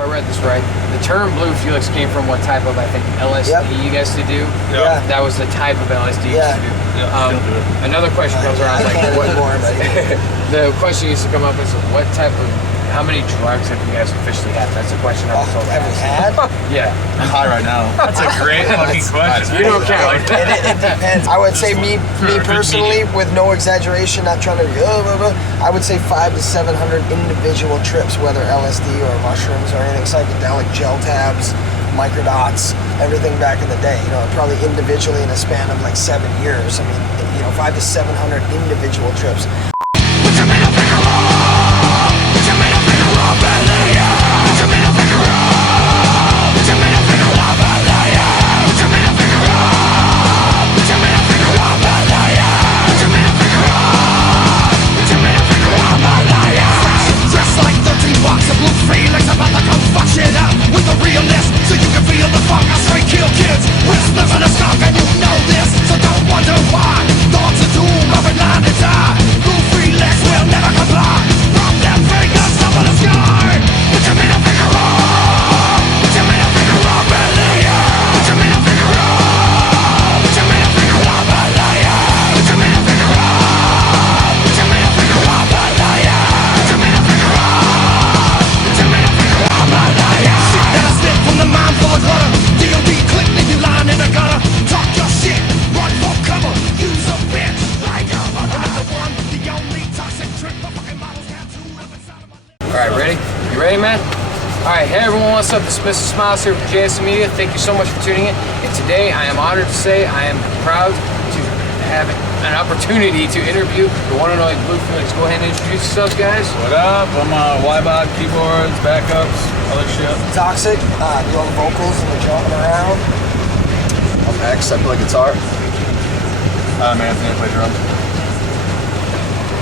I read this right, the term Blue Felix came from what type of, I think, LSD you guys to do? Yeah. That was the type of LSD you used to do. Yeah, another question comes around, like, the question used to come up is, what type of, how many drugs have you guys officially had? That's a question I've told Have we had? Yeah. I'm high right now. That's a great fucking question. You don't count. It depends. I would say me personally, with no exaggeration, not trying to, I would say 500 to 700 individual trips, whether LSD or mushrooms or anything psychedelic, gel tabs, microdots, everything back in the day. You know, probably individually in a span of like 7 years. I mean, you know, 500 to 700 individual trips. Hey everyone, what's up? This is Mr. Smiles here from JSM Media. Thank you so much for tuning in. And today I am honored to say I am proud to have an opportunity to interview the one and only Blue Felix. Go ahead and introduce yourselves, guys. What up? I'm Y-Bot, keyboards, backups, other shit. Toxic, do all the vocals and the jumping around. I'm X, I play guitar. I'm Anthony, I play drums.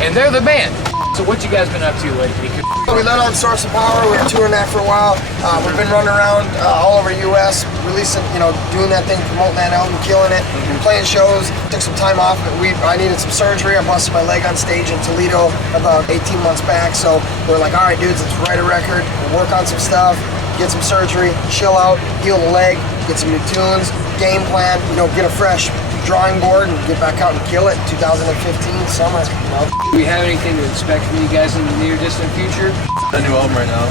And they're the band. So what you guys been up to lately? We let on Source of Power. We've been touring that for a while. We've been running around all over the U.S., releasing, you know, doing that thing, promoting that album, killing it, playing shows. Took some time off. I needed some surgery. I busted my leg on stage in Toledo about 18 months back. So we were like, all right, dudes, let's write a record, work on some stuff, get some surgery, chill out, heal the leg, get some new tunes, game plan, you know, get a fresh drawing board and get back out and kill it in 2015 summer, you know. Do we have anything to expect from you guys in the near distant future? A new album right now.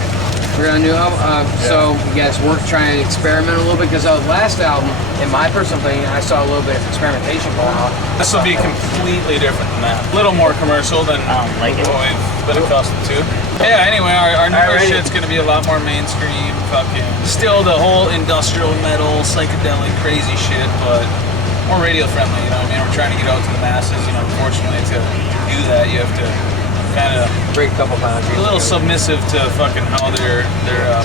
We're on a new album. So you guys work trying to experiment a little bit, because the last album, in my personal opinion, I saw a little bit of experimentation going on. This will be completely different than that. A little more commercial than what we've been accustomed to. Yeah, anyway, our newer shit's gonna be a lot more mainstream, fucking, still the whole industrial metal, psychedelic, crazy shit, but more radio friendly, you know what I mean? We're trying to get out to the masses, you know, unfortunately to do that you have to kind of break a couple boundaries. Be a little submissive to fucking how their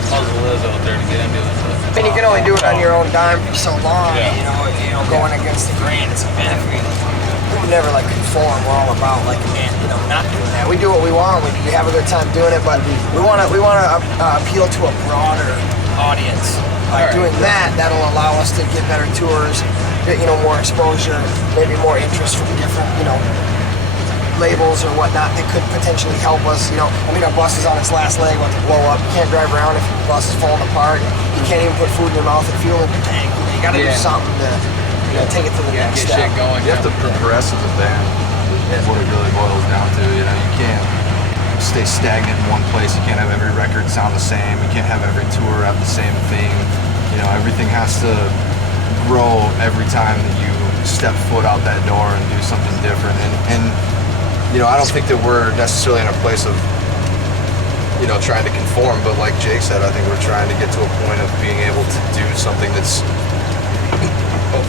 puzzle is out there to get into it. But, and you can only do it on your own dime for so long, you know, going against the grain. It's a bad feeling. We never like conform. We're all about like, you know, not doing that. We do what we want. We have a good time doing it, but we want to appeal to a broader audience. By doing that, that'll allow us to get better tours, get, you know, more exposure, maybe more interest from different, you know, labels or whatnot that could potentially help us. You know, I mean, our bus is on its last leg, about to blow up. You can't drive around if your bus is falling apart. You can't even put food in your mouth and fuel in your tank. You got to do something to, you know, take it to the next step. Shit going. You have to progress as a band. That's what it really boils down to. You know, you can't stay stagnant in one place. You can't have every record sound the same. You can't have every tour have the same thing. You know, everything has to grow every time that you step foot out that door and do something different. And you know, I don't think that we're necessarily in a place of, you know, trying to conform, but like Jake said, I think we're trying to get to a point of being able to do something that's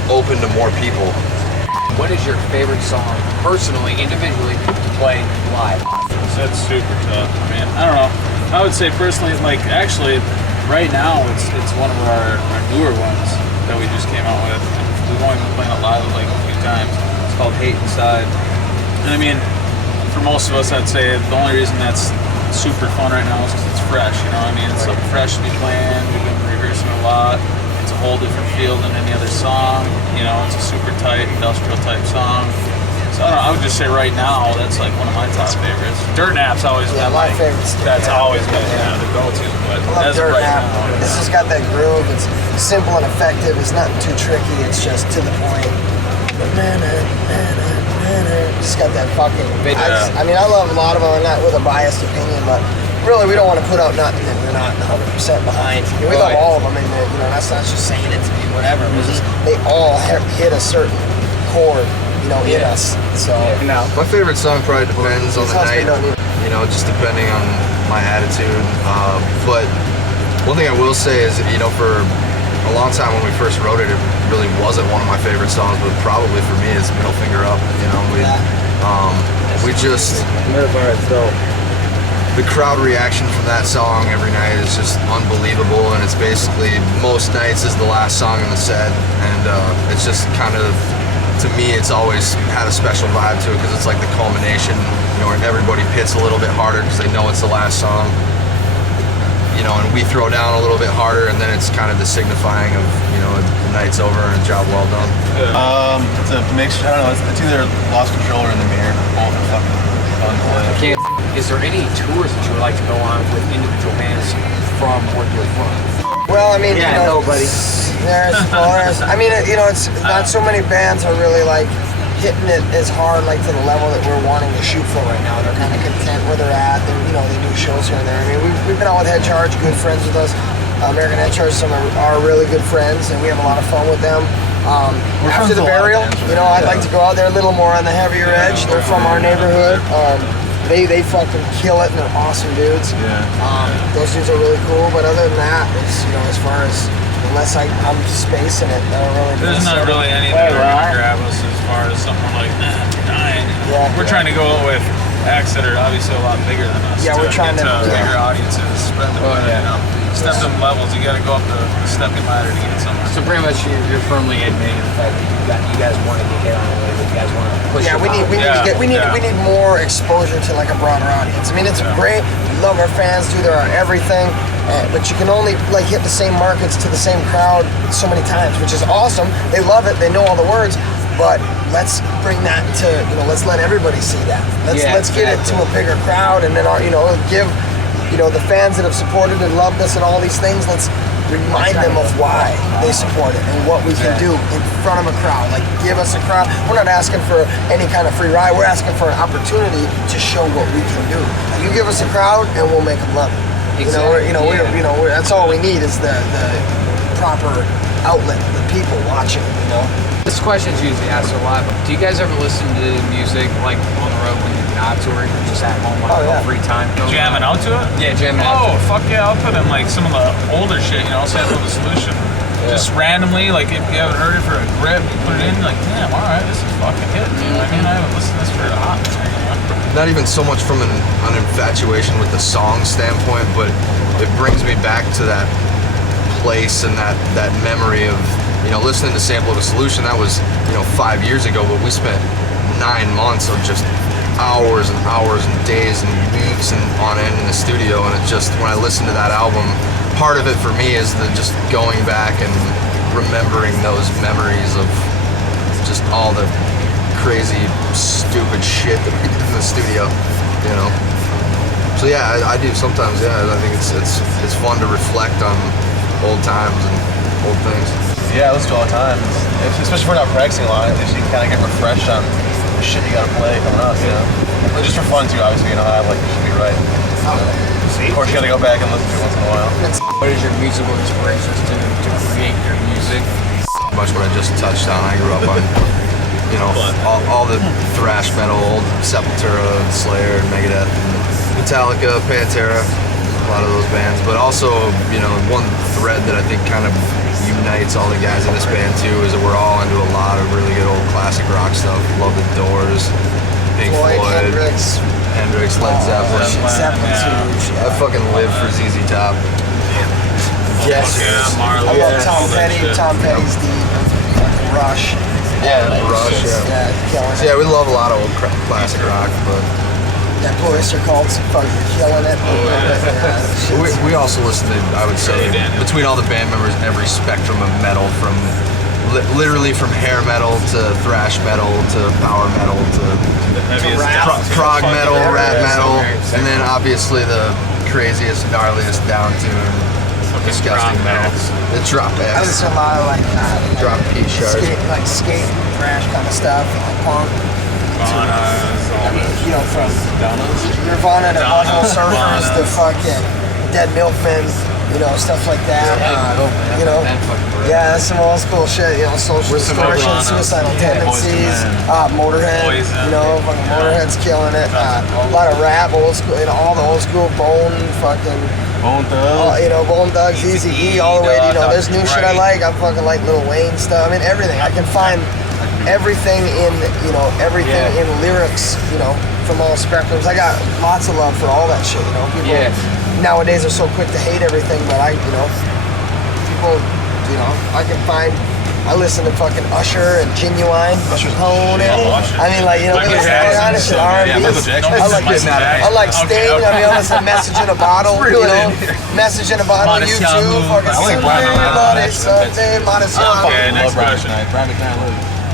open to more people. What is your favorite song, personally, individually, to play live? That's super tough. I mean, I don't know. I would say personally, like, actually, right now, it's one of our newer ones that we just came out with. We've only been playing it live like a few times. It's called Hate Inside. And I mean, for most of us, I'd say the only reason that's super fun right now is because it's fresh, you know what I mean? It's something fresh to be playing. We've been rehearsing a lot. It's a whole different feel than any other song. You know, it's a super tight, industrial type song. So I don't know, I would just say right now that's like one of my top favorites. Dirt Nap's always Yeah, been my like favorites too, that's yeah. always been the go-to. But I love as of Dirt right Nap. now, It's just got that groove. It's simple and effective. It's not too tricky. It's just to the point. Just got that fucking. I mean, I love a lot of them. I'm not with a biased opinion, but really, we don't want to put out nothing that we're not 100% behind. We love all of them, and that's not just saying it to be whatever. It's just, they all hit a certain chord, in us. So My favorite song probably depends on the night. Just depending on my attitude. But one thing I will say is, for a long time when we first wrote it, it really wasn't one of my favorite songs, but probably for me it's Middle Finger Up. We just the crowd reaction from that song every night is just unbelievable, and it's basically most nights is the last song in the set, and it's just kind of, to me, it's always had a special vibe to it because it's like the culmination, where everybody pits a little bit harder because they know it's the last song. And we throw down a little bit harder, and then it's kind of the signifying of, the night's over and a job well done. It's a mixture. I don't know. It's either Lost Control or In the Mirror. Both are fucking fun to play. Is there any tours that you would like to go on with individual bands from where you're from? Well, I mean, nobody. There's, I mean, it's not so many bands are really like hitting it as hard, like to the level that we're wanting to shoot for right now. They're kind of content where they're at. They do shows here and there. I mean, we've been out with Head Charge, good friends with us. American Head Charge, some are really good friends, and we have a lot of fun with them. After the Burial, I'd like to go out there a little more on the heavier edge. They're from our neighborhood. They fucking kill it, and they're awesome dudes. Those dudes are really cool, but other than that, it's, as far as, unless I'm spacing it, I don't really. There's not really anything that are gonna grab us as far as someone like dying. We're trying to go with acts that are obviously a lot bigger than us. Yeah, we're trying to bigger audiences, spread the step them levels. You got to go up the stepping ladder to get somewhere. So pretty much you're firmly admitting the fact that you guys want to get hit on the way, that you guys want to push. Yeah, we need more exposure to like a broader audience. I mean, it's great. We love our fans, do their everything, but you can only like hit the same markets to the same crowd so many times, which is awesome. They love it. They know all the words, but let's bring that to let's let everybody see that. Let's get it to a bigger crowd, and then give the fans that have supported and loved us and all these things. Let's remind them of why they support it and what we can do in front of a crowd. Like, give us a crowd. We're not asking for any kind of free ride. We're asking for an opportunity to show what we can do. You give us a crowd, and we'll make them love it. That's all we need is the proper outlet, the people watching. This question's usually asked a lot, but do you guys ever listen to music like on the road when you're not touring or just at home on free time? Jamming out to it? Yeah, jamming out to it. Fuck yeah, I'll put in like some of the older shit, Sample the Solution. Just randomly, like if you haven't heard it for a grip, you put it in, like, damn, alright, this is fucking hit, dude. I mean, I haven't listened to this for a hot minute. Not even so much from an infatuation with the song standpoint, but it brings me back to that place and that memory of listening to Sample the Solution. That was 5 years ago, but we spent 9 months of just hours and hours and days and weeks and on end in the studio, and it just, when I listen to that album, part of it for me is just going back and remembering those memories of just all the crazy stupid shit that we did in the studio. So yeah, I do sometimes. I think it's fun to reflect on old times and old things. Yeah, I listen to all the time. Especially if we're not practicing a lot, at least you can kind of get refreshed on the shit you gotta play coming up, But just for fun too, obviously, I like it should be right. Of course, you gotta go back and listen to it once in a while. What is your musical inspirations to create your music? Much what I just touched on. I grew up on, all the thrash metal, old Sepultura, Slayer, Megadeth, Metallica, Pantera, a lot of those bands. But also, one thread that I think kind of unites all the guys in this band too is that we're all into a lot of really good old classic rock stuff. Love the Doors, Pink Floyd, Hendrix, Led Zeppelin. Zeppelin's huge. I fucking live for ZZ Top. Yes. Marley. I love Tom Petty. Tom Petty's deep. Rush. Rush. Killing it. Yeah, we love a lot of old classic rock, but That Blue Oyster Cult's fucking killing it. we also listen to, I would say, between all the band members, every spectrum of metal, from literally from hair metal to thrash metal to power metal to prog metal, rap metal, and then obviously the craziest, gnarliest down tune, disgusting metal. The drop I X, listen to a lot of like drop P sharp. skate, thrash kind of stuff, like punk. You know, from Nirvana to Butthole Surfers to fucking Dead Milkmen, you know, stuff like that. You know, yeah, that's some old school shit. You know, Social Distortion, Suicidal Tendencies, Motorhead. You know, fucking Motorhead's killing it. A lot of rap, old school. You know, all the old school Bone, fucking. Bone Thugs. You know, Bone Thugs, Eazy-E, all the way to, you know, there's new shit I like. I fucking like Lil Wayne stuff. I mean, everything. I can find everything in, you know, everything in lyrics, you know, from all spectrums. I got lots of love for all that shit, you know. People nowadays are so quick to hate everything, but I, you know, people, you know, I can find. I listen to fucking Usher and Genuine, Pony. I mean, like, you know, honest shit, R&B. I like Sting. I mean, I listen to Message in a Bottle, you know, Message in a Bottle, YouTube, fucking Sunday, Modest Young. Okay, next question.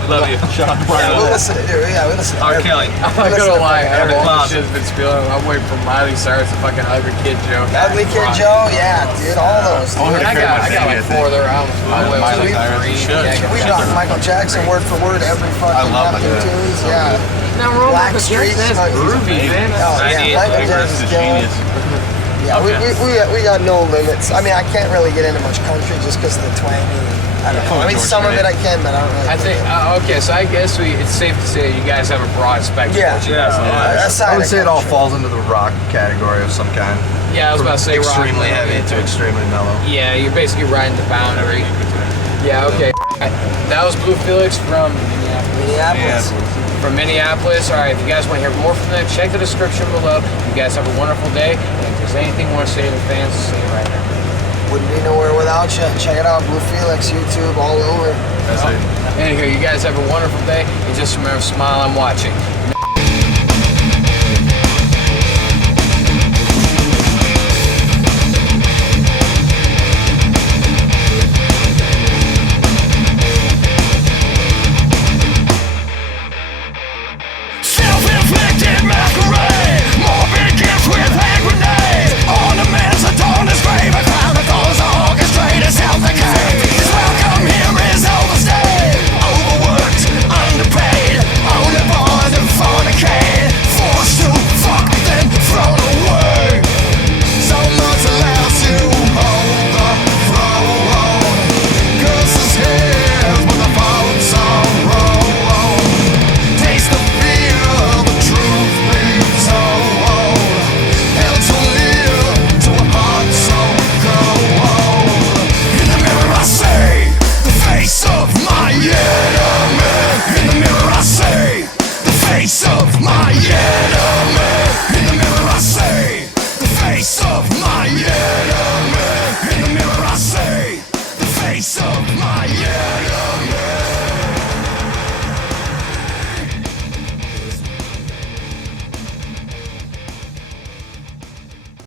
Love you. Shut up, Brian. We listen to, dude, yeah, we listen to R. Kelly. I'm not gonna lie, all the shit's been spilling. I'm waiting for Miley Cyrus to fucking Ugly Kid Joe. Ugly Kid Joe, yeah, dude, all those. Dude. I got like 4 of their albums. Miley Cyrus. We got Michael Jackson word for word every fucking Neptune tunes, yeah. Now we're Black Street, that's groovy, man. Oh yeah, Michael Jackson's killing. Yeah, we got no limits. I mean, I can't really get into much country just because of the twangy. I don't know. I mean, some of it I can, but I don't really. I think okay, so I guess it's safe to say you guys have a broad spectrum. Yeah, That's I would say it all falls into the rock category of some kind. Yeah, I was about to say extremely rock, heavy to extremely mellow. Yeah, you're basically riding the boundary. Yeah, okay. That was Blue Felix from Minneapolis. From Minneapolis. All right, if you guys want to hear more from them, check the description below. You guys have a wonderful day. And if there's anything you want to say to the fans, say it right now. Wouldn't be nowhere without you. Check it out, Blue Felix, YouTube, all over. That's it. Anyway, you guys have a wonderful day. And just remember, smile, I'm watching.